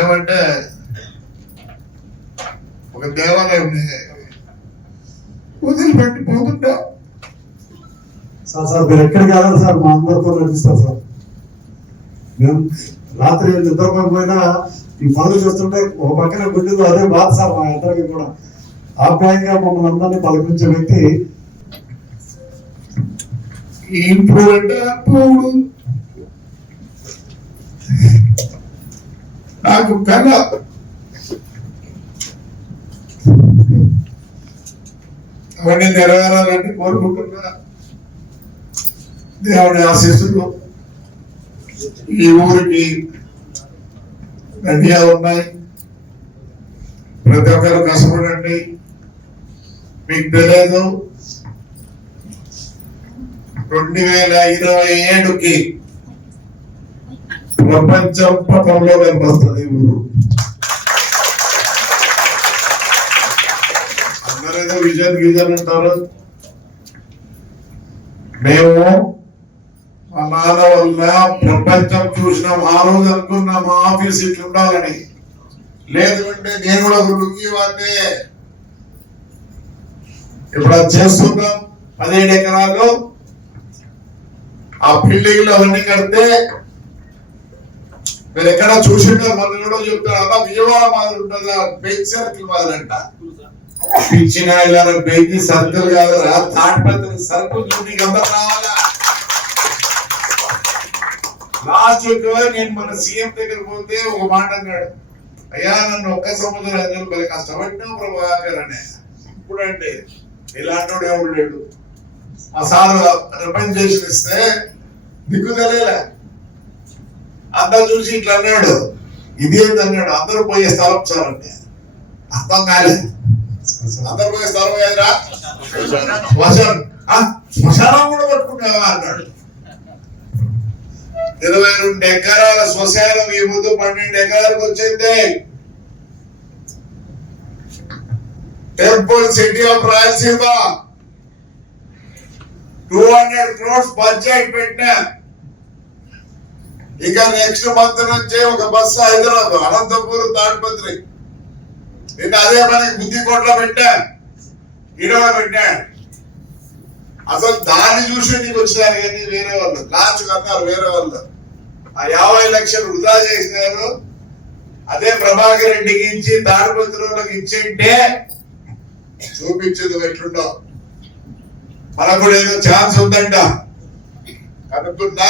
ఏమంటే ఒక దేవాలయం వదిలిపెట్టి పోతుంటా సార్ మీరు ఎక్కడికి వెళ్ళాలి సార్, మా అందరితో నడిపిస్తారు సార్. మేము రాత్రి నిద్రపోయినా ఈ పనులు చేస్తుంటే ఒక పక్కన గుండెలు అదే బాధ సార్ మా అందరికి కూడా. ఆప్యాయంగా మమ్మల్ని అందరినీ పలకరించే వ్యక్తి ఇప్పుడు అంటే అప్పుడు నాకు కళ అవన్నీ నెరవేరాలని కోరుకుంటున్నా. దేవుడి ఆశీస్సులు ఈ ఊరికి గట్టిగా ఉన్నాయి. ప్రతి ఒక్కరు కష్టపడండి. మీకు తెలియదు 2027కి ప్రపంచం పటంలో కనిపిస్తుంది ఊరు. అందరేదో విజన్ అంటారు. మేము మా నాన్న వల్ల ప్రపంచం చూసినాం. ఆ రోజు అనుకున్నా మా ఆఫీస్ ఇట్లా ఉండాలని. లేదు అంటే నేను కూడా రుక్కి వాడిని ఇప్పుడు అది చేస్తున్నాం. 17 ఎకరాలు ఆ బిల్డింగ్లు అవన్నీ కడితే మీరు ఎక్కడ చూసింటారు. మళ్ళీ కూడా చెప్తారు అలా విజయవాడ మాదిరి ఉంటుంది, బెంచ్ సర్కిల్ మాదిరి అంట. పిచ్చిన బెంచ్ సర్కిల్ కాదు, తాటిపత్రి సర్కిల్ చూడడానికి అందరూ రావాలా. లాస్ట్ నేను మన సీఎం దగ్గర పోతే ఒక మాట అన్నాడు, అయ్యా నన్ను ఒక్క సంవత్సరం మరి కష్టపడినా ప్రభాకర్ అనే. ఇప్పుడంటే ఇలాంటి ఎవడు లేడు. ఆ సార్ రిప్రజెంటేషన్ ఇస్తే దిక్కు తెలియలే. అందరు చూసి ఇట్లా అన్నాడు, ఇదేంటన్నాడు. అందరూ పోయే స్థలం చాలంటే అర్థం కాలేదు. అందరు పోయే స్థలం ఏదిరా శ్మశానం కూడా పట్టుకుంటావా అన్నాడు. 22 ఎకరాల శ్మశానం ఈ ముందు 12 ఎకరాలకు వచ్చింది. Temple city of Rayalaseema 200 crores budget పెట్టా. ఇక నెక్స్ట్ మంత్ నుంచి ఒక బస్సు హైదరాబాద్ అనంతపూర్ తాడిపత్రి. నిన్న అదే మనకి బుద్ధికోట్లో పెట్టా, ఈరోజు పెట్టా. అసలు దాన్ని చూసి నీకు వచ్చినారు కానీ వేరే వాళ్ళు లాంచ్ కన్నారు. వేరే వాళ్ళు ఆ 50 లక్షలు వృధా చేసినారు. అదే ప్రభాకర్ రెడ్డికి ఇచ్చి తాడిపత్రి వాళ్ళకి ఇచ్చింటే చూపించదు ఎట్లుండో. మనకు కూడా ఏదో ఛాన్స్ ఉందంట కనుక్కుంటా.